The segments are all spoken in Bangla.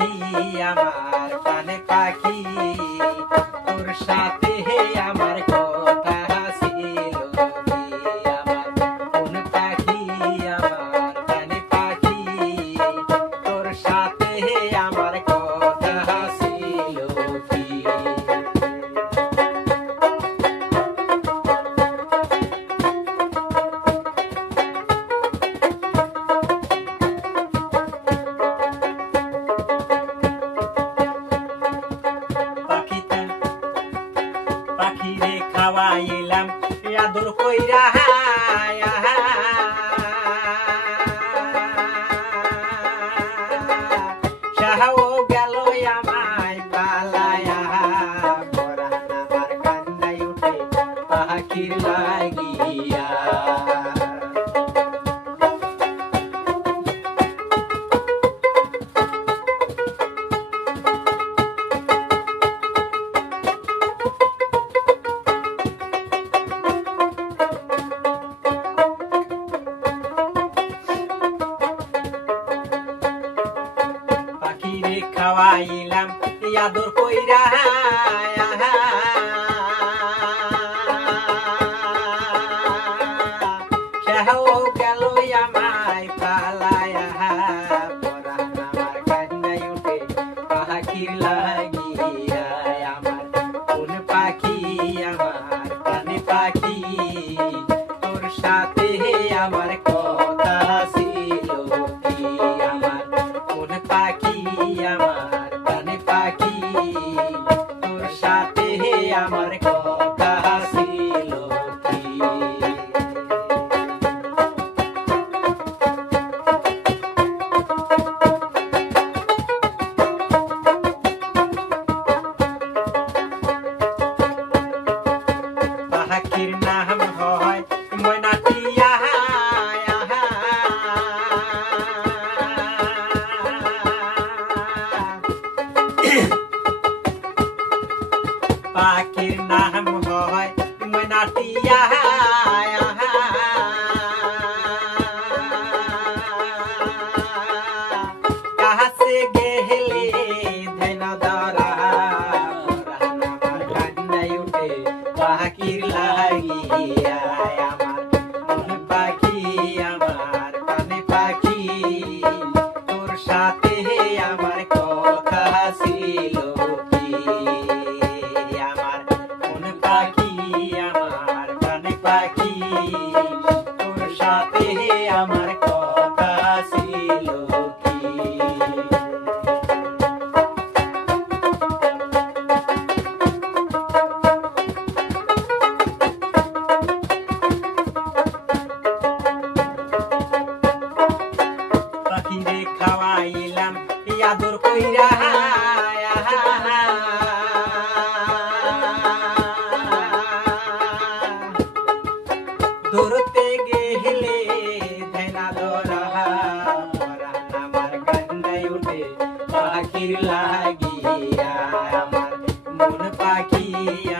পাখি আমার প্রাণে পাখি তোর সাথে আমার কথা ছিল কি আমার কোন পাখি আমার প্রাণে পাখি তোর সাথে আমার কথা ছিল কি পাখিরে খাওয়াইলাম আদর কইরা সাহাও গেল আমায় পালায়া পরাণ আমার কান্নায় উঠে পাখির লাগিয়া খাওয়াইলাম আদর কইরা সাহাও গেল আমায় পালায়া পরাণ আমার কান্নায় উঠে পাখির লাগিয়া আমার কোন পাখি আমার প্রাণে পাখি তোর সাথে আমার কথা ছিল কি আমার কোন পাখি আমার প্রাণে পাখি তোর সাথে আমার কথা ছিল কি পাখির নাম হয় ময়নাটিয়া পাখির নাম হয় ময়নাটিয়া কাছে গেলে ধেন ধরা পরাণ আমার কান্নায় উঠে পাখির লাগিয়া আমার কোন পাখি আমার প্রাণে পাখি তোর সাথে আমার কথা ছিল কি আমার কোন পাখি আমার প্রাণে পাখি তোর সাথে আমার কথা ছিল কি পাখিরে খাওয়াইলাম আদর কইরা ধরতে গেলে ধেনা ধরা পরাণ আমার কান্নায় উঠে পাখির লাগিয়া আমার মন পাখি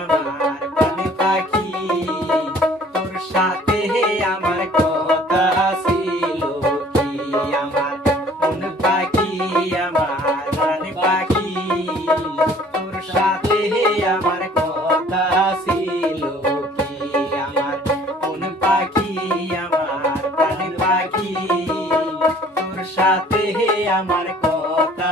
আমার প্রাণে পাখি তোর সাথে আমার কথা ছিল কি আমার মন পাখি আমার প্রাণে পাখি তোর সাথে আমার কথা ছিল কি আমার কোন পাখি আমার প্রাণে পাখি তোর সাথে আমার কথা